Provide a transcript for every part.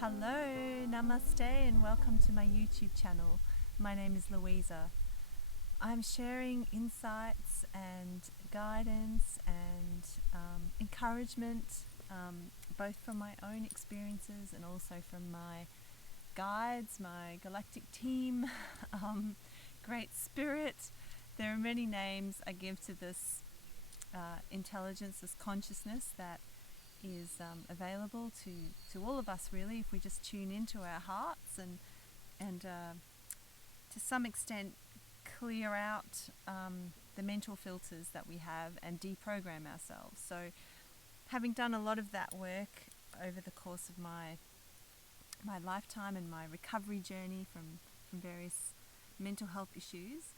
Hello, namaste, and welcome to my YouTube channel. My name is Louisa. I'm sharing insights and guidance and encouragement, both from my own experiences and also from my guides, my galactic team, Great Spirit. There are many names I give to this intelligence, this consciousness that is available to all of us, really, if we just tune into our hearts and to some extent clear out the mental filters that we have and deprogram ourselves. So having done a lot of that work over the course of my lifetime and my recovery journey from various mental health issues,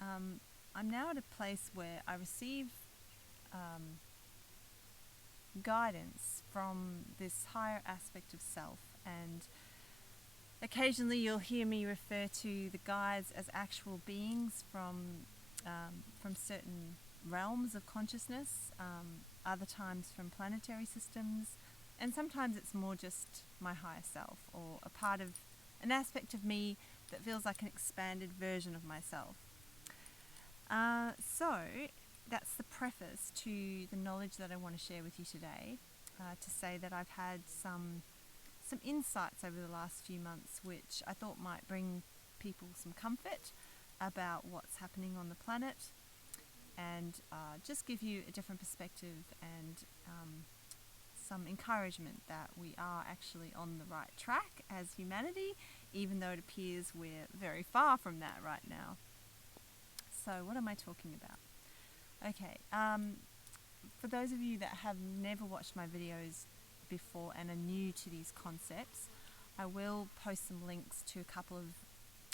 I'm now at a place where I receive guidance from this higher aspect of self, and occasionally you'll hear me refer to the guides as actual beings from certain realms of consciousness, other times from planetary systems, and sometimes it's more just my higher self, or a part of an aspect of me that feels like an expanded version of myself. So that's the preface to the knowledge that I want to share with you today, to say that I've had some insights over the last few months which I thought might bring people some comfort about what's happening on the planet, and just give you a different perspective and some encouragement that we are actually on the right track as humanity, even though it appears we're very far from that right now. So what am I talking about? Okay, for those of you that have never watched my videos before and are new to these concepts, I will post some links to a couple of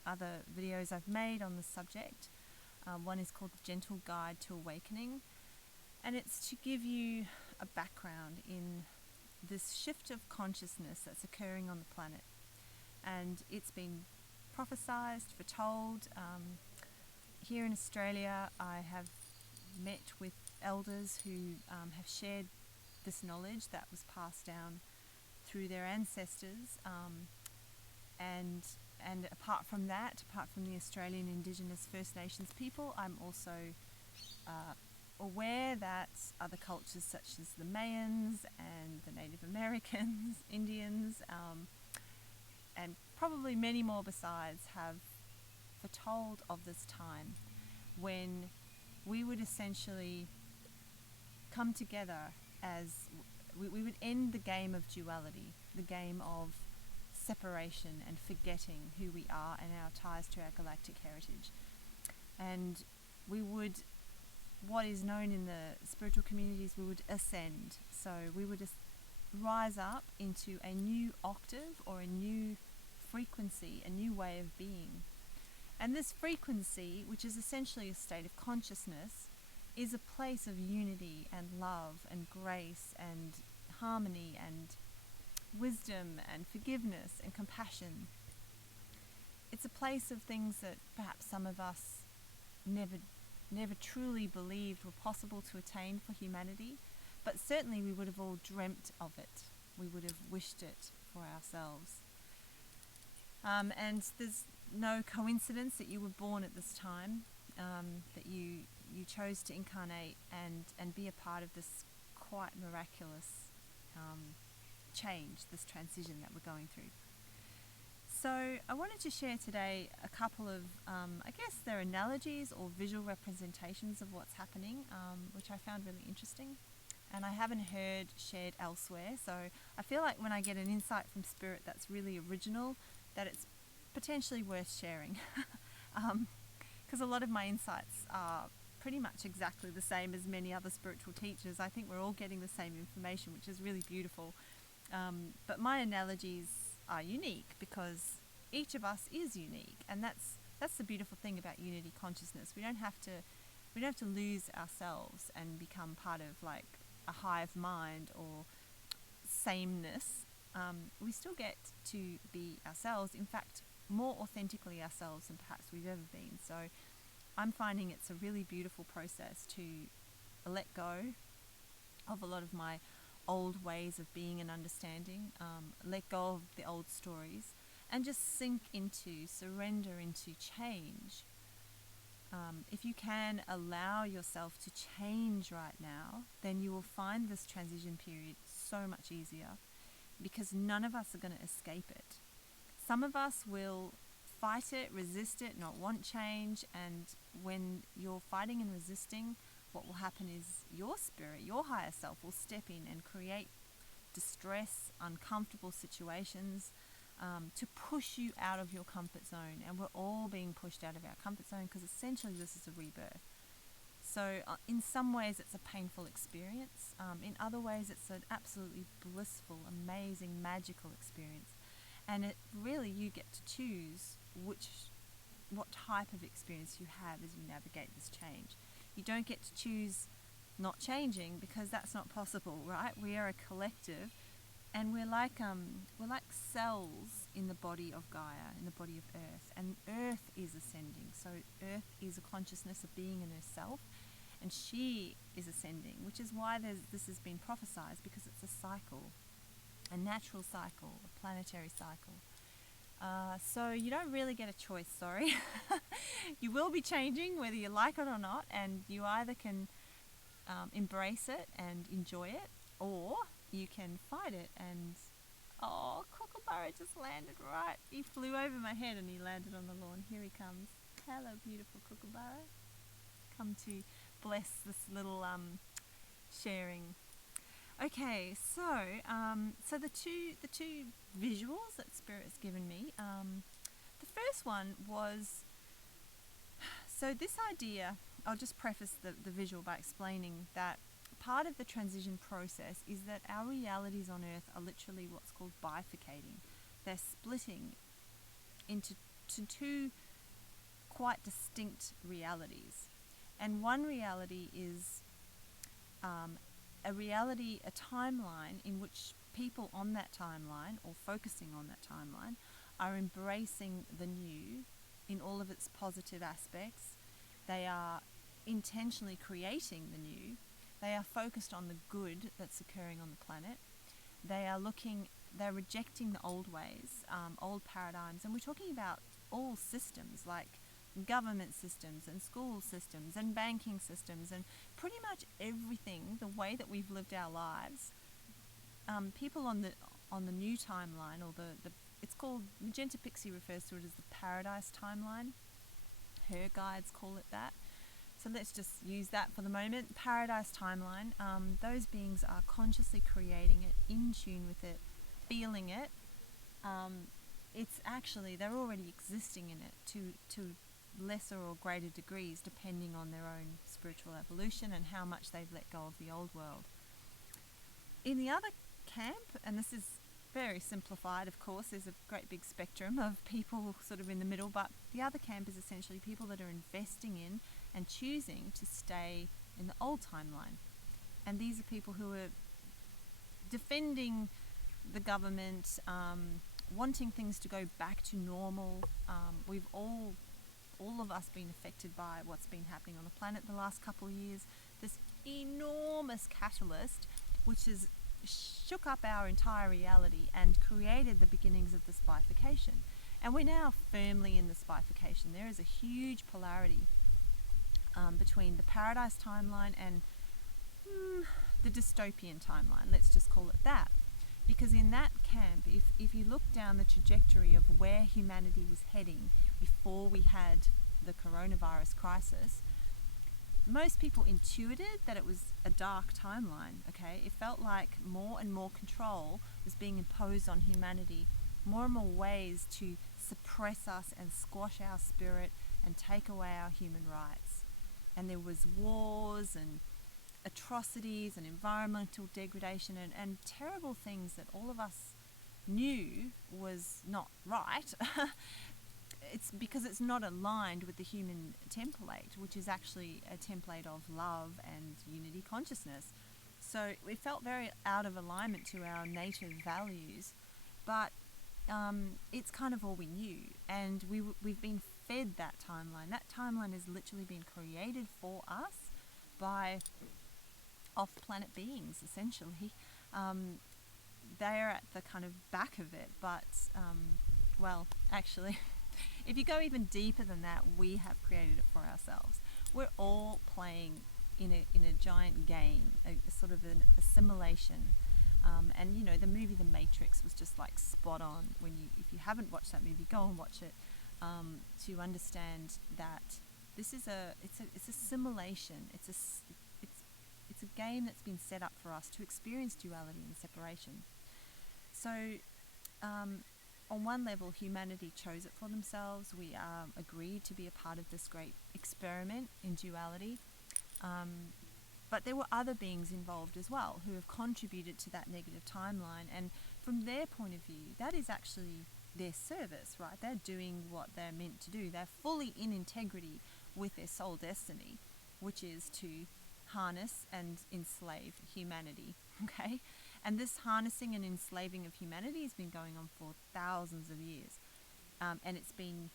other videos I've made on the subject. One is called The Gentle Guide to Awakening, and it's to give you a background in this shift of consciousness that's occurring on the planet. And it's been prophesized, foretold. Here in Australia, I have met with elders who have shared this knowledge that was passed down through their ancestors, and apart from that, apart from the Australian Indigenous First Nations people, I'm also aware that other cultures such as the Mayans and the Native Americans, Indians, and probably many more besides, have foretold of this time when we would essentially come together as we would end the game of duality, the game of separation and forgetting who we are and our ties to our galactic heritage. And we would, what is known in the spiritual communities, we would ascend. So we would rise up into a new octave or a new frequency, a new way of being. And this frequency, which is essentially a state of consciousness, is a place of unity and love and grace and harmony and wisdom and forgiveness and compassion. It's a place of things that perhaps some of us never truly believed were possible to attain for humanity, but certainly we would have all dreamt of it. We would have wished it for ourselves. And there's no coincidence that you were born at this time, that you chose to incarnate and be a part of this quite miraculous change, this transition that we're going through. So I wanted to share today a couple of, I guess they're analogies or visual representations of what's happening, which I found really interesting and I haven't heard shared elsewhere. So I feel like when I get an insight from Spirit that's really original, that it's potentially worth sharing. Because a lot of my insights are pretty much exactly the same as many other spiritual teachers. I think we're all getting the same information, which is really beautiful. But my analogies are unique because each of us is unique, and that's the beautiful thing about unity consciousness. We don't have to lose ourselves and become part of like a hive mind or sameness. We still get to be ourselves, in fact more authentically ourselves than perhaps we've ever been. So I'm finding it's a really beautiful process to let go of a lot of my old ways of being and understanding, let go of the old stories, and just sink into, surrender into change. If you can allow yourself to change right now, then you will find this transition period so much easier, because none of us are going to escape it. Some of us will fight it, resist it, not want change, and when you're fighting and resisting, what will happen is your spirit, your higher self, will step in and create distress, uncomfortable situations, to push you out of your comfort zone. And we're all being pushed out of our comfort zone because essentially this is a rebirth. So in some ways it's a painful experience. In other ways it's an absolutely blissful, amazing, magical experience. And it really, you get to choose what type of experience you have as you navigate this change. You don't get to choose not changing, because that's not possible, right? We are a collective, and we're like cells in the body of Gaia, in the body of Earth, and Earth is ascending. So Earth is a consciousness of being in herself, and she is ascending, which is why this has been prophesized, because it's a cycle, a natural cycle, a planetary cycle. So you don't really get a choice, sorry. You will be changing whether you like it or not, and you either can embrace it and enjoy it, or you can fight it. And oh, Kookaburra just landed right. He flew over my head and he landed on the lawn. Here he comes. Hello, beautiful Kookaburra. Come to bless this little sharing. Okay, so the two visuals that Spirit has given me. The first one was, so this idea, I'll just preface the visual by explaining that part of the transition process is that our realities on Earth are literally what's called bifurcating. They're splitting into two quite distinct realities. And one reality is a timeline in which people on that timeline, or focusing on that timeline, are embracing the new in all of its positive aspects. They are intentionally creating the new. They are focused on the good that's occurring on the planet. They're rejecting the old ways, old paradigms, and we're talking about all systems, like government systems and school systems and banking systems and pretty much everything, the way that we've lived our lives. People on the new timeline, or it's called, Magenta Pixie refers to it as the paradise timeline. Her guides call it that. So let's just use that for the moment. Paradise timeline. Those beings are consciously creating it, in tune with it, feeling it. It's actually, they're already existing in it to lesser or greater degrees, depending on their own spiritual evolution and how much they've let go of the old world. In the other camp, and this is very simplified, of course, there's a great big spectrum of people sort of in the middle, but the other camp is essentially people that are investing in and choosing to stay in the old timeline. And these are people who are defending the government, wanting things to go back to normal. We've all of us been affected by what's been happening on the planet the last couple of years. This enormous catalyst which has shook up our entire reality and created the beginnings of this bifurcation. And we're now firmly in this bifurcation. There is a huge polarity between the paradise timeline and the dystopian timeline. Let's just call it that. Because in that camp, if you look down the trajectory of where humanity was heading before we had the coronavirus crisis, most people intuited that it was a dark timeline, okay? It felt like more and more control was being imposed on humanity, more and more ways to suppress us and squash our spirit and take away our human rights. And there was wars and atrocities and environmental degradation and terrible things that all of us knew was not right. It's because it's not aligned with the human template, which is actually a template of love and unity consciousness. So it felt very out of alignment to our native values, but it's kind of all we knew, and we've been fed that timeline. That timeline has literally been created for us by off-planet beings, essentially. Um, they're at the kind of back of it, but well, actually, if you go even deeper than that, we have created it for ourselves. We're all playing in a giant game, a sort of an assimilation. And you know, the movie The Matrix was just like spot on. If you haven't watched that movie, go and watch it, to understand that this is it's a simulation. It's a game that's been set up for us to experience duality and separation. So, on one level, humanity chose it for themselves. We agreed to be a part of this great experiment in duality. But there were other beings involved as well who have contributed to that negative timeline. And from their point of view, that is actually their service, right? They're doing what they're meant to do. They're fully in integrity with their soul destiny, which is to harness and enslave humanity, okay? And this harnessing and enslaving of humanity has been going on for thousands of years. And it's been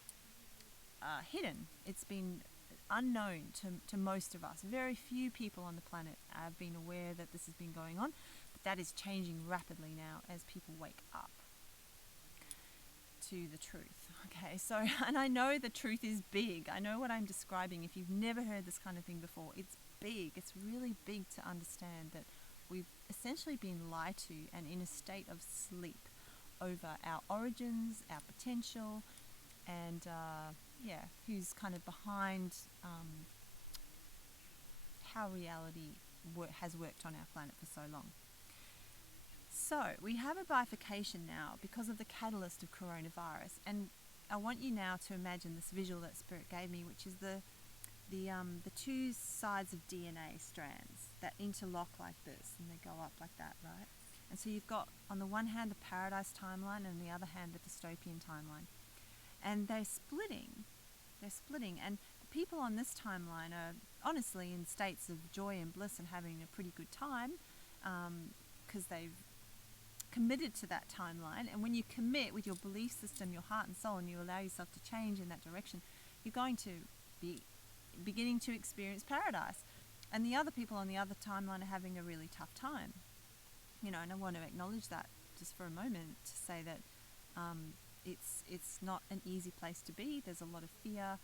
hidden. It's been unknown to most of us. Very few people on the planet have been aware that this has been going on, but that is changing rapidly now as people wake up to the truth. Okay, so, and I know the truth is big. I know what I'm describing. If you've never heard this kind of thing before, it's big. It's really big to understand that we've essentially been lied to and in a state of sleep over our origins, our potential, and who's kind of behind how reality has worked on our planet for so long. So we have a bifurcation now because of the catalyst of coronavirus, and I want you now to imagine this visual that Spirit gave me, which is the two sides of DNA strands that interlock like this, and they go up like that, right? And so you've got on the one hand the paradise timeline, and on the other hand the dystopian timeline. And they're splitting, and the people on this timeline are honestly in states of joy and bliss and having a pretty good time, because they've committed to that timeline. And when you commit with your belief system, your heart and soul, and you allow yourself to change in that direction, you're going to be beginning to experience paradise. And the other people on the other timeline are having a really tough time, you know. And I want to acknowledge that just for a moment, to say that it's not an easy place to be. There's a lot of fear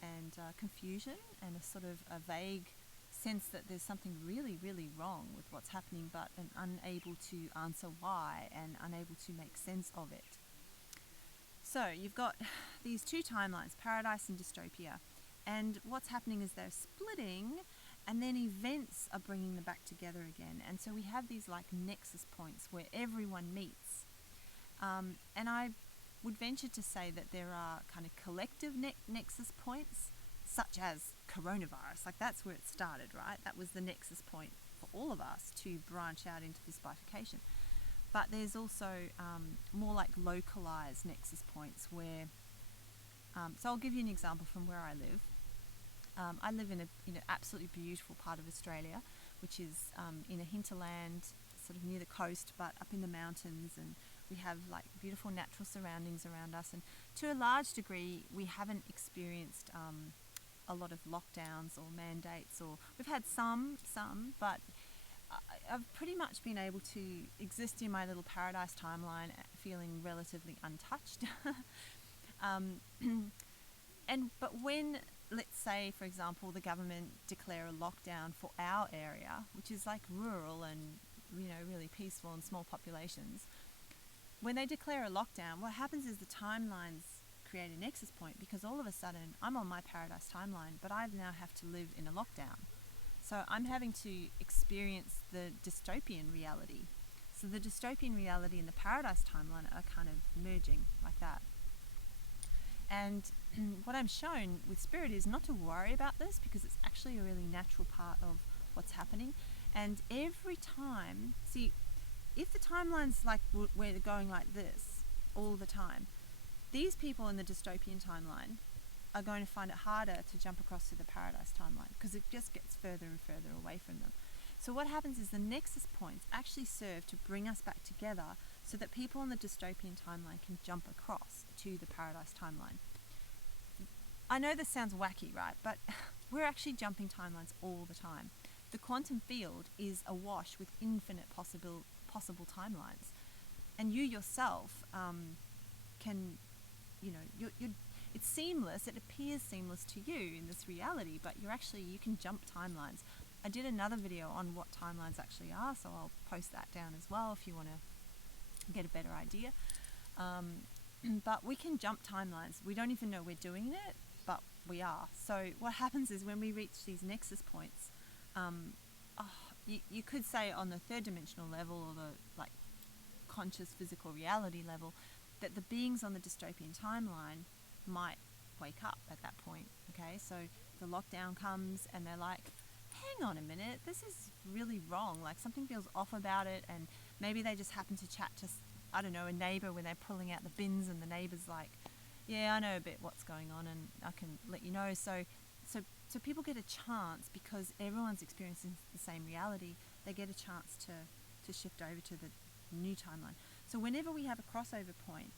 and confusion, and a sort of a vague sense that there's something really, really wrong with what's happening, but unable to answer why and unable to make sense of it. So you've got these two timelines, paradise and dystopia, and what's happening is they're splitting, and then events are bringing them back together again. And so we have these like nexus points where everyone meets. And I would venture to say that there are kind of collective nexus points, such as coronavirus. Like, that's where it started, right? That was the nexus point for all of us to branch out into this bifurcation. But there's also more like localized nexus points where, so I'll give you an example from where I live. I live in an absolutely beautiful part of Australia, which is in a hinterland, sort of near the coast, but up in the mountains, and we have like beautiful natural surroundings around us. And to a large degree, we haven't experienced a lot of lockdowns or mandates, or we've had some, but I've pretty much been able to exist in my little paradise timeline feeling relatively untouched. But when, let's say, for example, the government declare a lockdown for our area, which is like rural and, you know, really peaceful and small populations, when they declare a lockdown, what happens is the timelines create a nexus point, because all of a sudden I'm on my paradise timeline, but I now have to live in a lockdown. So I'm having to experience the dystopian reality. So the dystopian reality and the paradise timeline are kind of merging like that. And what I'm shown with Spirit is not to worry about this, because it's actually a really natural part of what's happening. And every time, see, if the timeline's like we're going like this all the time, these people in the dystopian timeline are going to find it harder to jump across to the paradise timeline, because it just gets further and further away from them. So what happens is the nexus points actually serve to bring us back together, so that people on the dystopian timeline can jump across to the paradise timeline. I know this sounds wacky, right? But we're actually jumping timelines all the time. The quantum field is awash with infinite possible possible timelines. And you yourself can, it's seamless, it appears seamless to you in this reality, but you can jump timelines. I did another video on what timelines actually are, so I'll post that down as well if you want to get a better idea. But we can jump timelines. We don't even know we're doing it, but we are. So what happens is when we reach these nexus points, you could say on the third dimensional level, or the conscious physical reality level, that the beings on the dystopian timeline might wake up at that point. Okay, so the lockdown comes and they're like, hang on a minute, this is really wrong, like something feels off about it, and maybe they just happen to chat to, I don't know, a neighbor when they're pulling out the bins, and the neighbor's like, yeah, I know a bit what's going on and I can let you know. So people get a chance, because everyone's experiencing the same reality, they get a chance to shift over to the new timeline. So whenever we have a crossover point,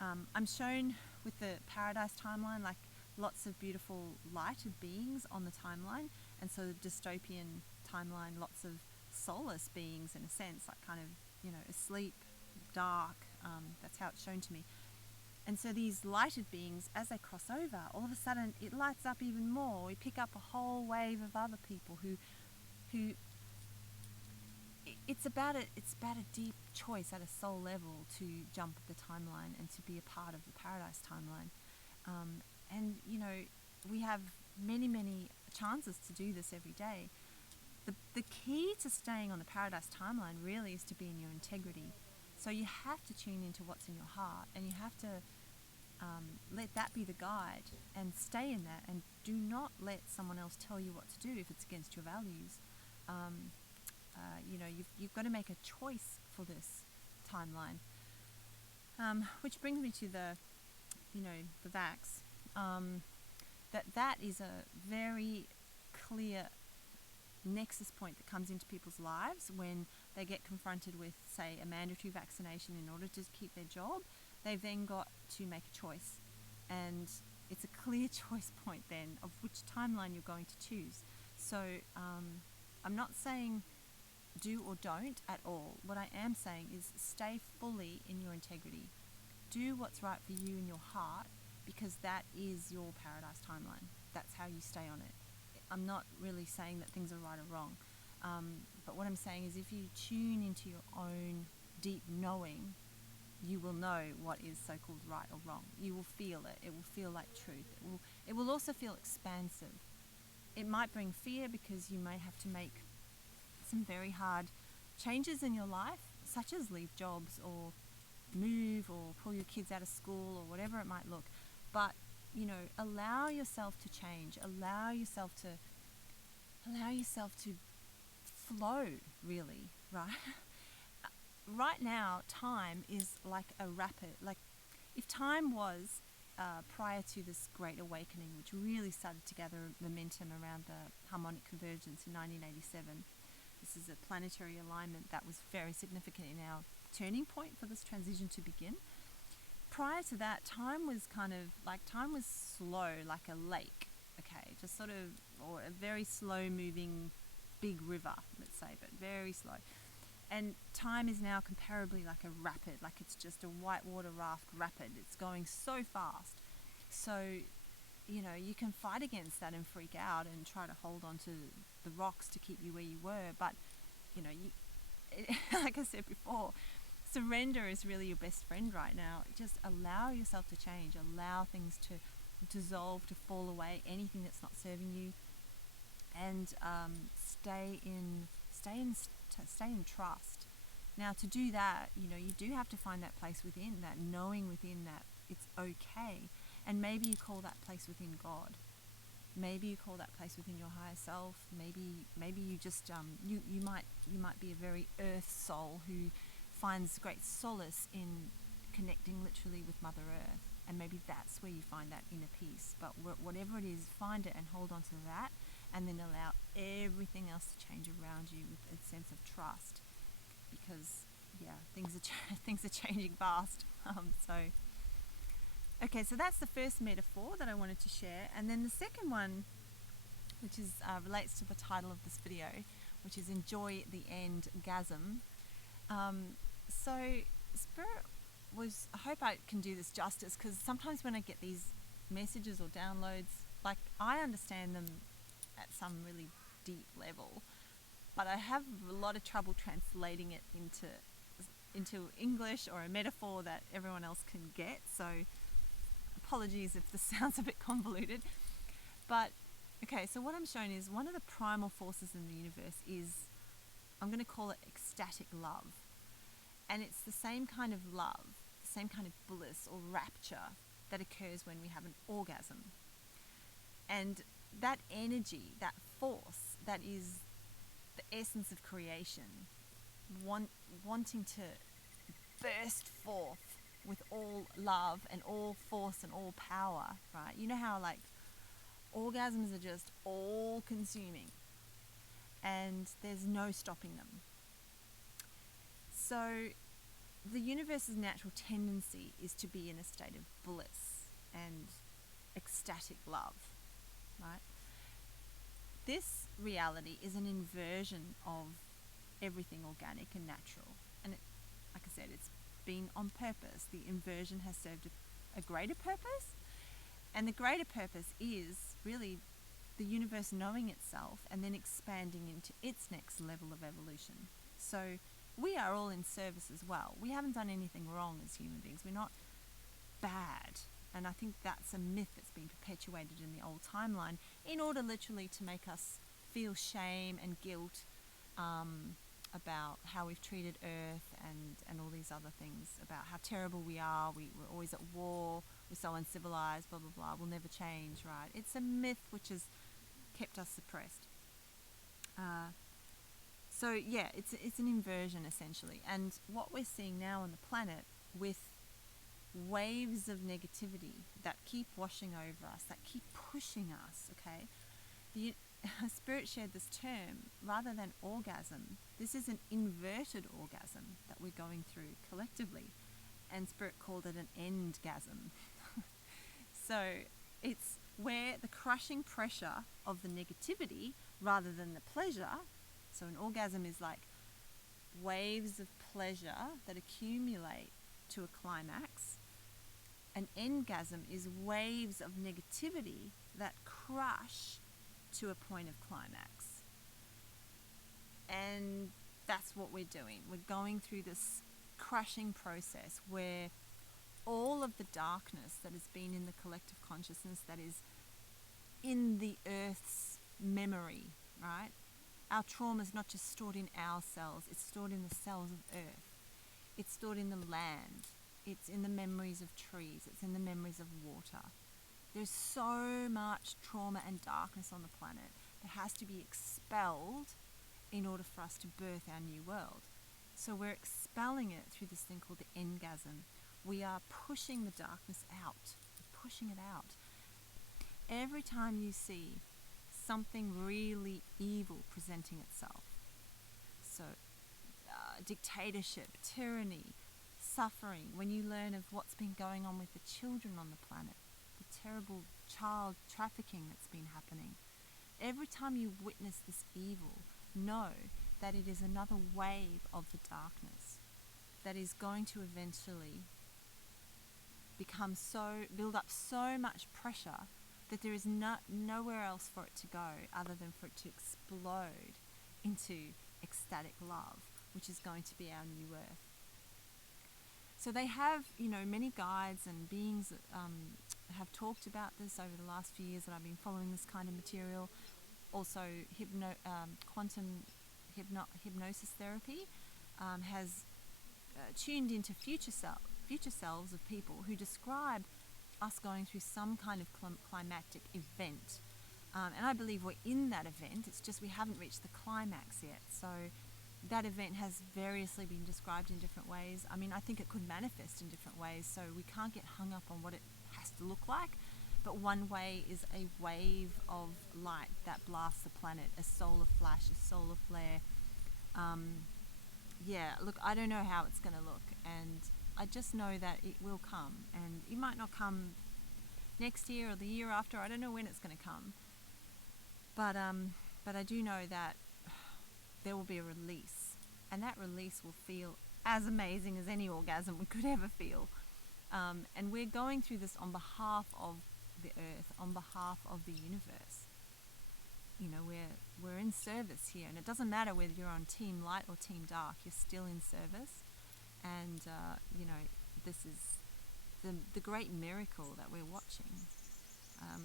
I'm shown with the paradise timeline, like lots of beautiful lighted beings on the timeline, and so the dystopian timeline, lots of soulless beings in a sense, like kind of, asleep, dark. That's how it's shown to me. And so these lighted beings, as they cross over, all of a sudden it lights up even more. We pick up a whole wave of other people who it's about a deep choice at a soul level to jump the timeline and to be a part of the paradise timeline. And we have many chances to do this every day. The key to staying on the paradise timeline really is to be in your integrity. So you have to tune into what's in your heart, and you have to let that be the guide, and stay in that, and do not let someone else tell you what to do if it's against your values. You've got to make a choice for this timeline, which brings me to the vax. That is a very clear nexus point that comes into people's lives when they get confronted with, say, a mandatory vaccination in order to keep their job. They've then got to make a choice, and it's a clear choice point then of which timeline you're going to choose. So I'm not saying do or don't at all. What I am saying is stay fully in your integrity. Do what's right for you in your heart, because that is your paradise timeline. That's how you stay on it. I'm not really saying that things are right or wrong, but what I'm saying is if you tune into your own deep knowing, you will know what is so-called right or wrong. You will feel it. It will feel like truth. It will also feel expansive. It might bring fear, because you may have to make some very hard changes in your life, such as leave jobs or move or pull your kids out of school or whatever it might look. But allow yourself to change. Allow yourself to flow, really, right? Right now, time is like a rapid, like if time was prior to this great awakening, which really started to gather momentum around the harmonic convergence in 1987. This is a planetary alignment that was very significant in our turning point for this transition to begin. Prior to that, time was slow, like a lake, okay, just sort of, or a very slow moving big river, let's say, but very slow. And time is now comparably like a rapid, like it's just a whitewater raft rapid. It's going so fast. So, you can fight against that and freak out and try to hold on to the rocks to keep you where you were. But, like I said before, surrender is really your best friend right now. Just allow yourself to change. Allow things to dissolve, to fall away, anything that's not serving you. And stay in trust. Now, to do that, you do have to find that place within, that knowing within, that it's okay. And maybe you call that place within God. Maybe you call that place within your higher self. Maybe you just you might be a very earth soul who finds great solace in connecting literally with Mother Earth, and maybe that's where you find that inner peace. But whatever it is, find it and hold on to that, and then allow everything else to change around you with a sense of trust, because things are changing fast. So that's the first metaphor that I wanted to share, and then the second one, which is relates to the title of this video, which is enjoy the Endgasm. So Spirit was, I hope I can do this justice, because sometimes when I get these messages or downloads, like, I understand them at some really deep level, but I have a lot of trouble translating it into English or a metaphor that everyone else can get. So apologies if this sounds a bit convoluted. But okay, so what I'm showing is one of the primal forces in the universe is, I'm going to call it ecstatic love. And it's the same kind of love, the same kind of bliss or rapture that occurs when we have an orgasm. And that energy, that force, that is the essence of creation, wanting to burst forth with all love and all force and all power, right? You know how, like, orgasms are just all consuming and there's no stopping them. So the universe's natural tendency is to be in a state of bliss and ecstatic love, right? This reality is an inversion of everything organic and natural. And it, like I said, it's been on purpose. The inversion has served a greater purpose. And the greater purpose is really the universe knowing itself and then expanding into its next level of evolution. So we are all in service as well. We haven't done anything wrong as human beings. We're not bad. And I think that's a myth that's been perpetuated in the old timeline in order literally to make us feel shame and guilt about how we've treated Earth and all these other things, about how terrible we are. We're always at war. We're so uncivilized, blah, blah, blah. We'll never change, right? It's a myth which has kept us suppressed. So yeah, it's an inversion essentially. And what we're seeing now on the planet with waves of negativity that keep washing over us, that keep pushing us, okay? The Spirit shared this term, rather than orgasm, this is an inverted orgasm that we're going through collectively. And Spirit called it an end-gasm. So it's where the crushing pressure of the negativity rather than the pleasure. So an orgasm is like waves of pleasure that accumulate to a climax. An endgasm is waves of negativity that crush to a point of climax. And that's what we're doing. We're going through this crushing process where all of the darkness that has been in the collective consciousness, that is in the Earth's memory, right? Our trauma is not just stored in our cells, it's stored in the cells of Earth. It's stored in the land. It's in the memories of trees. It's in the memories of water. There's so much trauma and darkness on the planet that has to be expelled in order for us to birth our new world. So we're expelling it through this thing called the endgasm. We are pushing the darkness out. We're pushing it out. Every time you see something really evil presenting itself, so dictatorship, tyranny, suffering, when you learn of what's been going on with the children on the planet, the terrible child trafficking that's been happening, every time you witness this evil, know that it is another wave of the darkness that is going to eventually build up so much pressure that there is nowhere else for it to go other than for it to explode into ecstatic love, which is going to be our new earth. So they have, many guides and beings have talked about this over the last few years that I've been following this kind of material. Also, quantum hypnosis therapy has tuned into future selves of people who describe us going through some kind of climactic event. And I believe we're in that event. It's just we haven't reached the climax yet. So that event has variously been described in different ways. I mean, I think it could manifest in different ways, so we can't get hung up on what it has to look like. But one way is a wave of light that blasts the planet, a solar flash, a solar flare. Look, I don't know how it's going to look, and I just know that it will come, and it might not come next year or the year after. I don't know when it's going to come, but I do know that there will be a release And that release will feel as amazing as any orgasm we could ever feel. And we're going through this on behalf of the earth, on behalf of the universe. You know, we're in service here, and it doesn't matter whether you're on team light or team dark, you're still in service. And you know, this is the great miracle that we're watching.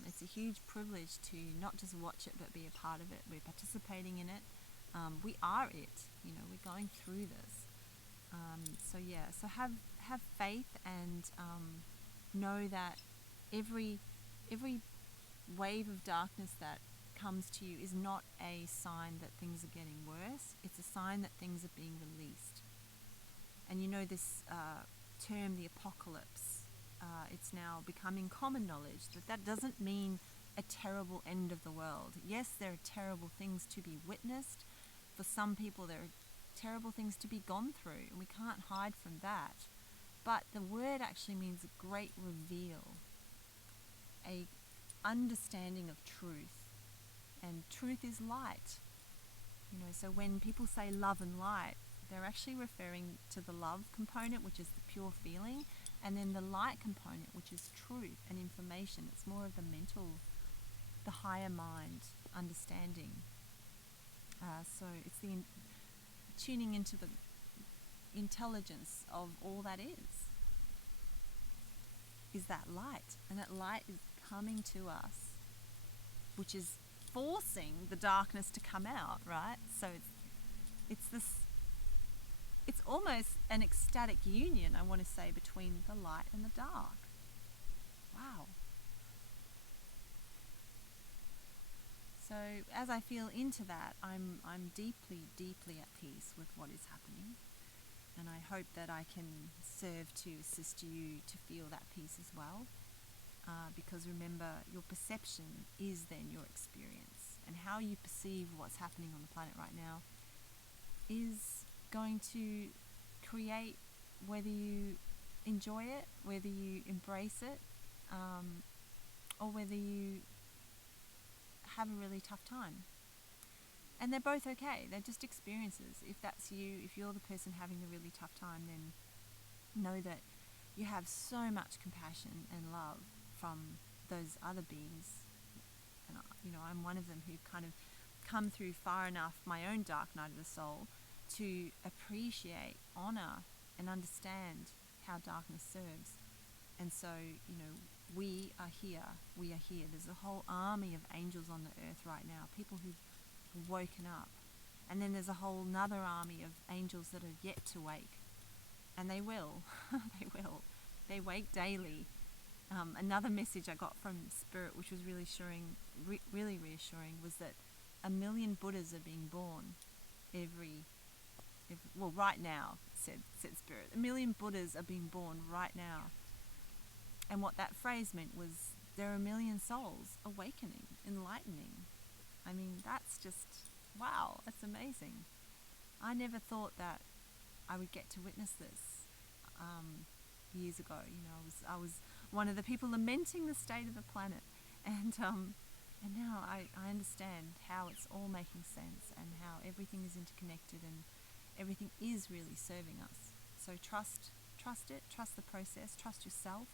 It's a huge privilege to not just watch it but be a part of it. We're participating in it. We are it. You know, we're going through this. So yeah, so have faith, and know that every wave of darkness that comes to you is not a sign that things are getting worse. It's a sign that things are being released. And you know this term, the apocalypse, it's now becoming common knowledge that doesn't mean a terrible end of the world. Yes, there are terrible things to be witnessed. For some people, there are terrible things to be gone through, and we can't hide from that. But the word actually means a great reveal, a understanding of truth. And truth is light. You know, so when people say love and light, they're actually referring to the love component, which is the pure feeling, and then the light component, which is truth and information. It's more of the mental, the higher mind understanding. So it's the tuning into the intelligence of all that is that light. And that light is coming to us, which is forcing the darkness to come out, right? So it's almost an ecstatic union, I want to say, between the light and the dark. Wow. So as I feel into that, I'm deeply, deeply at peace with what is happening. And I hope that I can serve to assist you to feel that peace as well. Because remember, your perception is then your experience. And how you perceive what's happening on the planet right now is going to create whether you enjoy it, whether you embrace it, or whether you have a really tough time. And they're both okay. They're just experiences. If that's you, if you're the person having the really tough time, then know that you have so much compassion and love from those other beings. And you know, I'm one of them who've kind of come through far enough my own dark night of the soul to appreciate, honor, and understand how darkness serves. And so, you know, we are here. There's a whole army of angels on the earth right now, people who've woken up. And then there's a whole nother army of angels that are yet to wake. And they will. They will. They wake daily. Another message I got from Spirit, which was really reassuring, was that 1 million Buddhas are being born right now, said Spirit. 1 million Buddhas are being born right now. And what that phrase meant was there are 1 million souls awakening, enlightening. I mean, that's just, wow, that's amazing. I never thought that I would get to witness this years ago. You know, I was one of the people lamenting the state of the planet, and now I understand how it's all making sense and how everything is interconnected and everything is really serving us. So trust it, trust the process, trust yourself.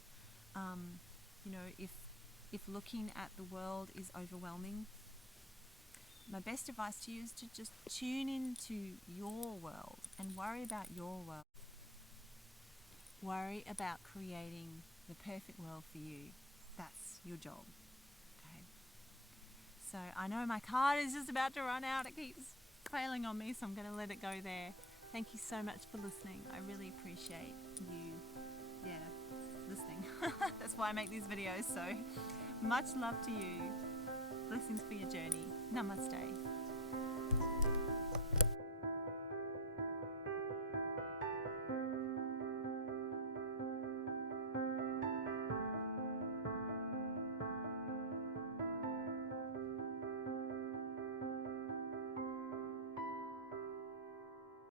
You know, if looking at the world is overwhelming, my best advice to you is to just tune into your world and worry about your world. Worry about creating the perfect world for you. That's your job. Okay. So I know my card is just about to run out. It keeps failing on me, so I'm going to let it go there. Thank you so much for listening. I really appreciate you, listening. That's why I make these videos. So much love to you. Blessings for your journey. Namaste.